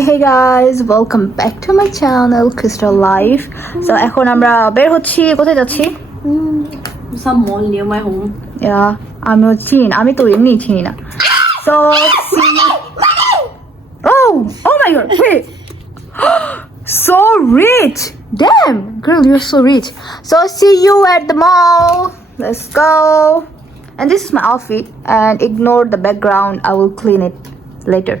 Hey guys, welcome back to my channel Crystal Life. So এখন আমরা বের হচ্ছি, কোথায় যাচ্ছি? Some mall near my home. Yeah, আমি তো এমনি চিনি না. So see you. Oh my god, wait. So rich. Damn, girl, you're so rich. So see you at the mall. Let's go. And this is my outfit, and ignore the background. I will clean it later.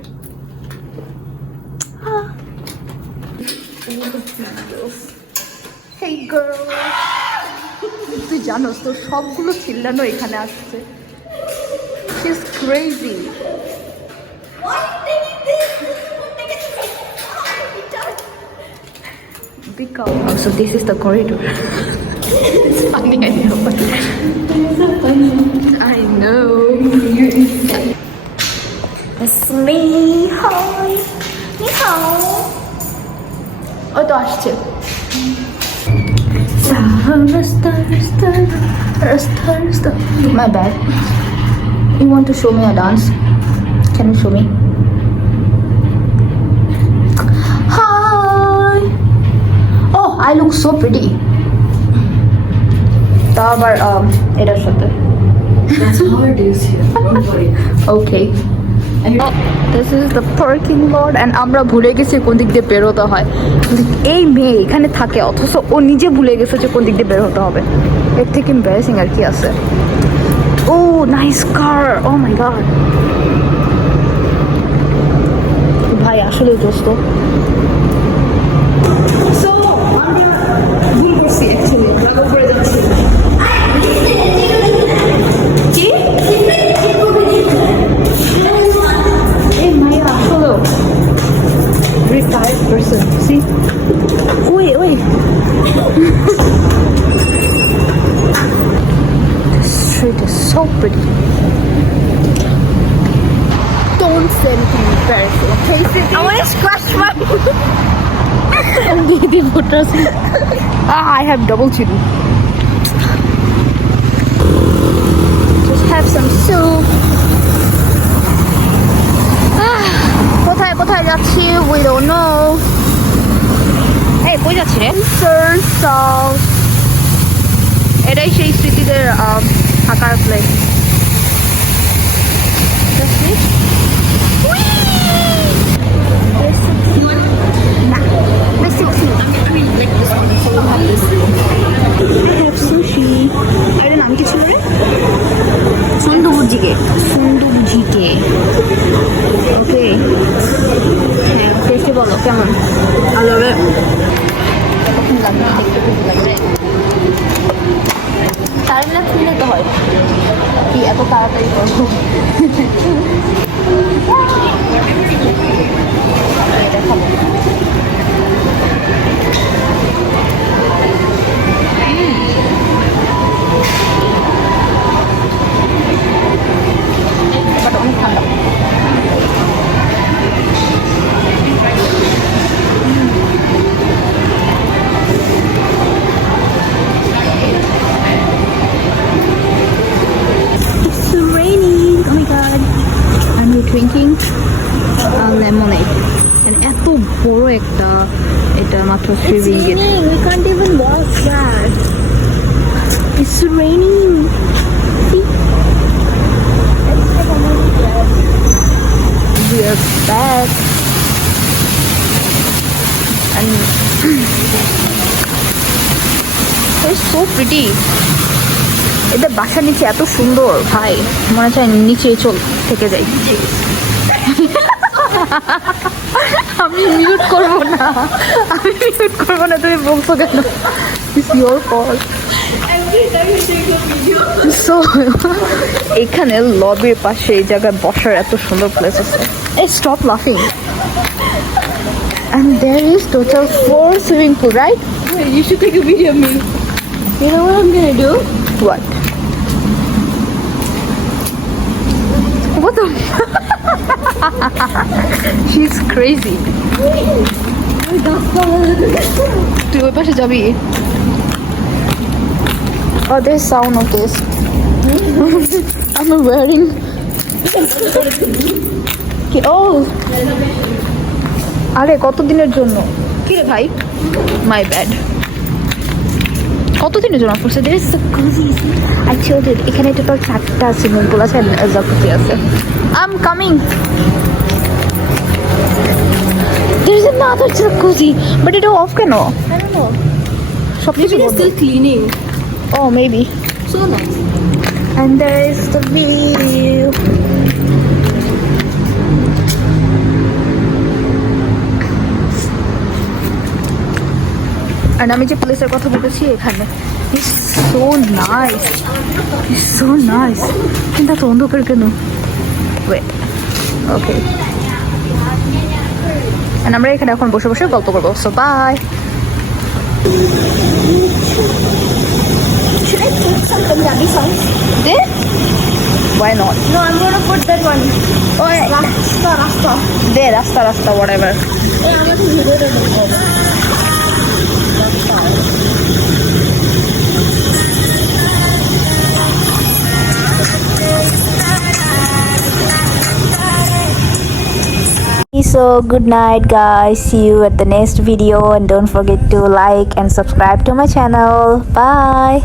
Hey girl. তুই জানোস তো সবগুলো চিল্লানো এখানে আসছে. She's crazy. Because so this is the corridor. It's funny, I know. I know. It's me. Hi. Ni hao. Oh, তো আসছে. Rasta. My bad. You want to show me a dance? Can you show me? Hi. Oh, I look so pretty. তারপর এটার সাথে. That's how it is here. Don't worry. Okay. This is the parking lot and আমরা ভুলে গেছি কোন দিক দিয়ে বের হতে হয়. এই মেয়ে এখানে থাকে অথচ ও নিজে ভুলে গেছে যে কোন দিক দিয়ে বের হতে হবে. এর থেকে এম্বারেসিং আর কি আছে? Oh, nice car. Oh my god. ভাই আসলে দোস্ত. So, আমরা ভুল করছি actually. আমরা উপরে যাচ্ছি. কি? এই মায়া আসলে retired person. See? Wait. This street is so pretty. Don't say anything embarrassing, okay? I want to scratch my I have double chin. Just have some soup. কোথায় যাচ্ছি? We don't know. এই কই যাচ্ছি রে? South. এটাই সেই স্মৃতিদের থাকার place. নাম কি ছিল রে? সুন্দরজিকে. ওকে, হ্যাঁ টেস্টি বলো কেমন? ভালো হবে. কখন লাগবে দেখতে খুব লাগবে. টাইমটা খুলে তো হয় কি এত তাড়াতাড়ি করবো? দেখাবো. বাট অনেক ঠান্ডা. Drinking lemonade and এত বড় একটা, এটা মাত্র 3 ringgit. We can't even walk that. It's raining. See? We are back and it's so pretty. এদের বাসার নিচে এত সুন্দর ভাই, মনে চাই নিচে থেকে যাই. আমি মিউট করবো না, তুমি বলছো কেন? It's your fault. So এখানে লবির পাশে এই জায়গায় বসার এত সুন্দর প্লেস আছে. Stop laughing. And there is total 4 swimming pool, right? Wait, you should take a video of me. You know what I'm gonna do? What? What the? She's crazy. তুই ওই পাশে যাবি? Oh, there's sound of this. I'm wearing. Oh, আরে কতদিনের জন্য? কি রে ভাই? My bad. কতদিনের জন্য করছে? There is a cozy. I told you, এখানে টোটাল 4টা সুইমিং পুল আছে, জাকুজি আছে। I'm coming. There is another jacuzzi, but এটা off কেন? I don't know. সব Maybe they're still cleaning. Oh, maybe. So nice. And there is the view. আর আমি যে প্লেসের কথা বলেছি এখানে, it's so nice, it's so nice. কিন্তু এত অন্ধকার কেন? Wait, okay. আমরা এখানে এখন বসে বসে গল্প করবো। So bye. Should I put some Punjabi songs? দে, why not? No, I'm gonna put that one. Oh, Rasta, Rasta. দে, রাস্তা রাস্তা whatever. Hey, I'm gonna video it again. So good night guys, see you at the next video and don't forget to like and subscribe to my channel. Bye.